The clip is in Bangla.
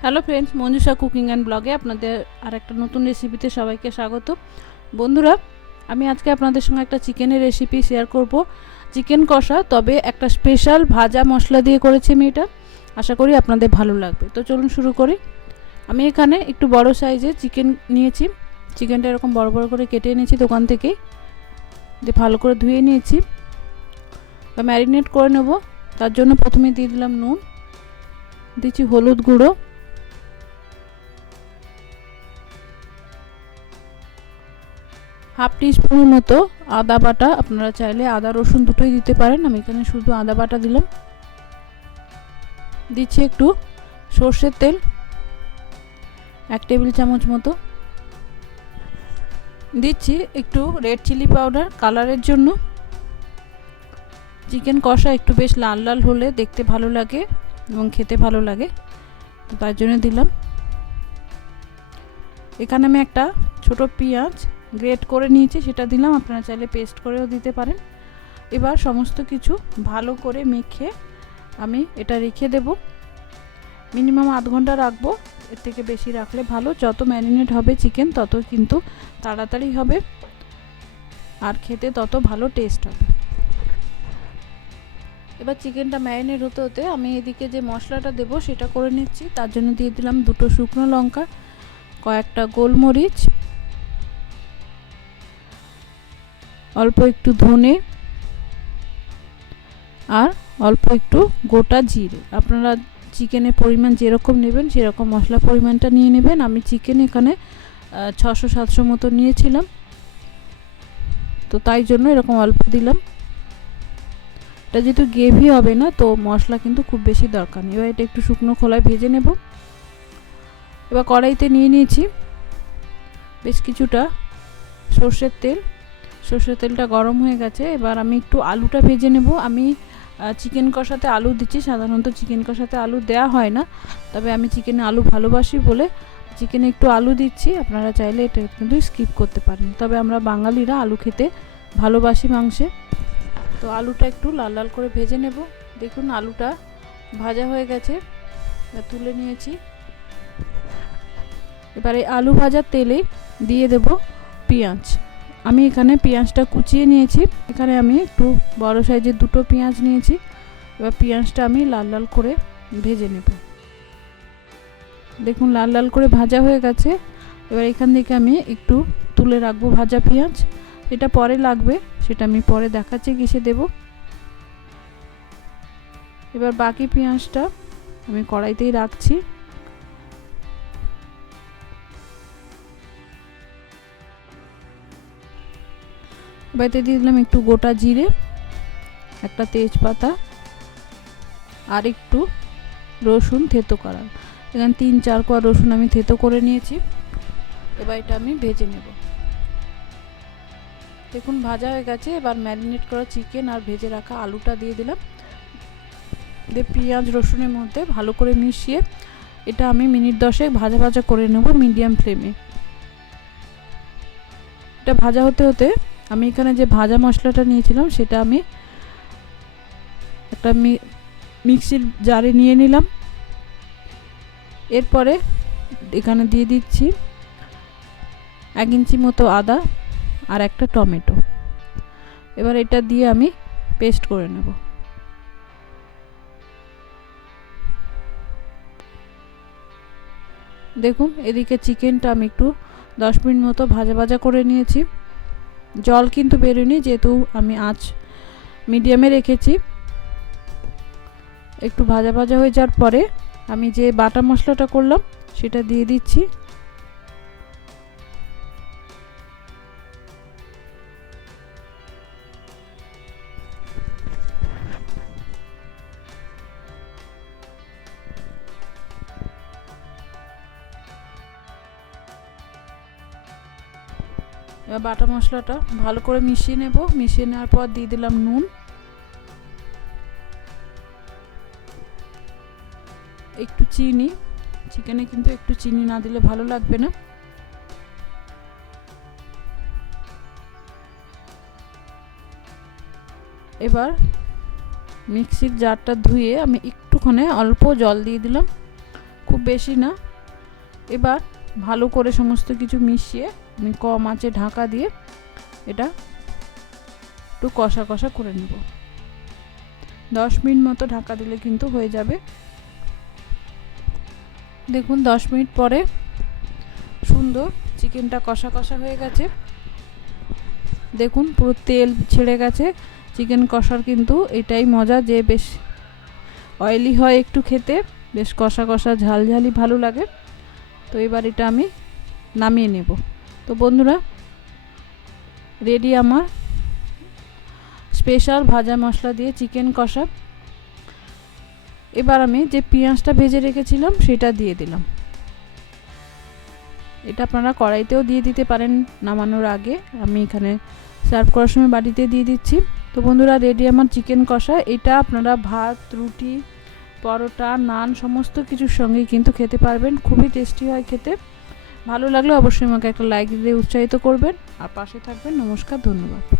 Hello friends Manjusha cooking and ব্লগে আপনাদের আর একটা নতুন রেসিপিতে সবাইকে স্বাগত। বন্ধুরা, আমি আজকে আপনাদের সঙ্গে একটা চিকেনের রেসিপি শেয়ার করব। চিকেন কষা, তবে একটা স্পেশাল ভাজা মশলা দিয়ে করেছি আমি এটা। আশা করি আপনাদের ভালো লাগবে। তো চলুন শুরু করি। আমি এখানে একটু বড় সাইজে চিকেন নিয়েছি। চিকেনটা এরকম বড় বড় করে কেটে নিয়েছি দোকান থেকেই দিয়ে ভালো করে ধুয়ে নিয়েছি। বা ম্যারিনেট করে নেব। তার জন্য প্রথমে দিয়ে দিলাম নুন। দিচ্ছি হলুদ গুঁড়ো। হাফ টিস্পুনের মতো আদা বাটা আপনারা চাইলে আদা, রসুন দুটোই দিতে পারেন। আমি এখানে শুধু আদা বাটা দিলাম। দিচ্ছি একটু সর্ষের তেল, এক টেবিল চামচ মতো। দিচ্ছি একটু রেড চিলি পাউডার কালারের জন্য। চিকেন কষা একটু বেশ লাল লাল হলে দেখতে ভালো লাগে এবং খেতে ভালো লাগে। তার জন্য দিলাম। এখানে আমি একটা ছোট পেঁয়াজ গ্রেট করে নিয়েছি, সেটা দিলাম। আপনারা চাইলে পেস্ট করেও দিতে পারেন। এবার সমস্ত কিছু ভালো করে মেখে আমি এটা রেখে দেব। মিনিমাম আধ ঘণ্টা রাখব। এর থেকে বেশি রাখলে ভালো। যত ম্যারিনেট হবে চিকেন তত কিন্তু তাড়াতাড়ি হবে। আর খেতে তত ভালো টেস্ট হবে। এবার চিকেনটা ম্যারিনেট হতে হতে আমি এদিকে যে মশলাটা দেব, সেটা করে নিচ্ছি। তার জন্য দিয়ে দিলাম দুটো শুকনো লঙ্কা, কয়েকটা গোলমরিচ অল্প একটু ধনে আর অল্প একটু গোটা জিরে। আপনারা চিকেনের পরিমাণ যেরকম নেবেন, সেরকম মশলা পরিমাণটা নিয়ে নেবেন। আমি চিকেন এখানে ছশো, সাতশো মতো নিয়েছিলাম। তো তাই জন্য এরকম অল্প দিলাম। এটা যেহেতু গ্রেভি হবে না, তো মশলা কিন্তু খুব বেশি দরকার নেই। এবার এটা একটু শুকনো খোলায় ভেজে নেব। এবার কড়াইতে নিয়ে নিয়েছি বেশ কিছুটা সর্ষের তেল। সর্ষের তেলটা গরম হয়ে গেছে, এবার আমি একটু আলুটা ভেজে নেব। আমি চিকেন কষাতে আলু দিচ্ছি, সাধারণত চিকেন কষাতে আলু দেওয়া হয় না, তবে আমি চিকেনে আলু ভালোবাসি বলে চিকেনে একটু আলু দিচ্ছি, আপনারা চাইলে এটা কিন্তু স্কিপ করতে পারেন। তবে আমরা বাঙালিরা আলু খেতে ভালোবাসি মাংসে। তো আলুটা একটু লাল লাল করে ভেজে নেব। দেখুন আলুটা ভাজা হয়ে গেছে তুলে নিয়েছি। এবারে আলু ভাজার তেলে দিয়ে দেব পেঁয়াজ। আমি এখানে পেঁয়াজটা কুচিয়ে নিয়েছি। এখানে আমি একটু বড় সাইজের দুটো পেঁয়াজ নিয়েছি। এবার পেঁয়াজটা আমি লাল লাল করে ভেজে নেব। দেখুন, লাল লাল করে ভাজা হয়ে গেছে। এবার এখান থেকে আমি একটু তুলে রাখব ভাজা পেঁয়াজ। এটা পরে লাগবে, সেটা আমি পরে দেখাচ্ছি কিসে দেব। এবার বাকি পেঁয়াজটা আমি কড়াইতেই রাখছি। এবারে দিয়ে দিলাম একটু গোটা জিরে, একটা তেজপাতা আর একটু রসুন থেতো করা এখানে তিন, চার কোয়া রসুন আমি থেতো করে নিয়েছি। এবার এটা আমি ভেজে নেব। দেখুন, ভাজা হয়ে গেছে। এবার ম্যারিনেট করা চিকেন আর ভেজে রাখা আলুটা দিয়ে দিলাম। দিয়ে পেঁয়াজ, রসুনের মধ্যে ভালো করে মিশিয়ে এটা আমি মিনিট দশেক ভাজা ভাজা করে নেব মিডিয়াম ফ্লেমে। এটা ভাজা হতে হতে আমি এখানে যে ভাজা মশলাটা নিয়েছিলাম, সেটা আমি একটা মিক্সির জারে নিয়ে নিলাম। এরপরে এখানে দিয়ে দিচ্ছি এক ইঞ্চি মতো আদা আর একটা টমেটো। এবার এটা দিয়ে আমি পেস্ট করে নেব। দেখুন, এদিকে চিকেনটা আমি একটু দশ মিনিট মতো ভাজা ভাজা করে নিয়েছি। জল কিন্তু বেরোয়নি, যেহেতু আমি আঁচ মিডিয়ামে রেখেছি। একটু ভাজা ভাজা হয়ে যাওয়ার পরে আমি যে বাটা মশলাটা করলাম, সেটা দিয়ে দিচ্ছি। এবার বাটা মশলাটা ভালো করে মিশিয়ে নেব। মিশিয়ে নেওয়ার পর দিয়ে দিলাম নুন। একটু চিনি। চিকেনে কিন্তু একটু চিনি না দিলে ভালো লাগবে না। এবার মিক্সির জারটা ধুয়ে আমি একটুখানি অল্প জল দিয়ে দিলাম। খুব বেশি না। এবার ভালো করে সমস্ত কিছু মিশিয়ে কম আঁচে ঢাকা দিয়ে এটা একটু কষা কষা করে নেব। দশ মিনিট মতো ঢাকা দিলে কিন্তু হয়ে যাবে। দেখুন, দশ মিনিট পরে সুন্দর চিকেনটা কষা কষা হয়ে গেছে। দেখুন, পুরো তেল ছেড়ে গেছে। চিকেন কষার কিন্তু এটাই মজা যে বেশ অয়েলি হয় একটু খেতে, বেশ কষা কষা ঝাল ঝালই ভালো লাগে। তো এবার এটা আমি নামিয়ে নেব। তো বন্ধুরা রেডি আমার স্পেশাল ভাজা মশলা দিয়ে চিকেন কষা। এবার আমি যে পেঁয়াজটা ভেজে রেখেছিলাম, সেটা দিয়ে দিলাম। এটা আপনারা কড়াইতেও দিয়ে দিতে পারেন নামানোর আগে। আমি এখানে সার্ভ করার সময় বাড়িতে দিয়ে দিচ্ছি। তো বন্ধুরা রেডি আমার চিকেন কষা। এটা আপনারা ভাত, রুটি, পরোটা, নান, সমস্ত কিছুর সঙ্গেই কিন্তু খেতে পারবেন। খুবই টেস্টি হয় খেতে। ভালো লাগলে অবশ্যই আমাকে একটা লাইক দিয়ে উৎসাহিত করবেন। আর পাশে থাকবেন নমস্কার ধন্যবাদ।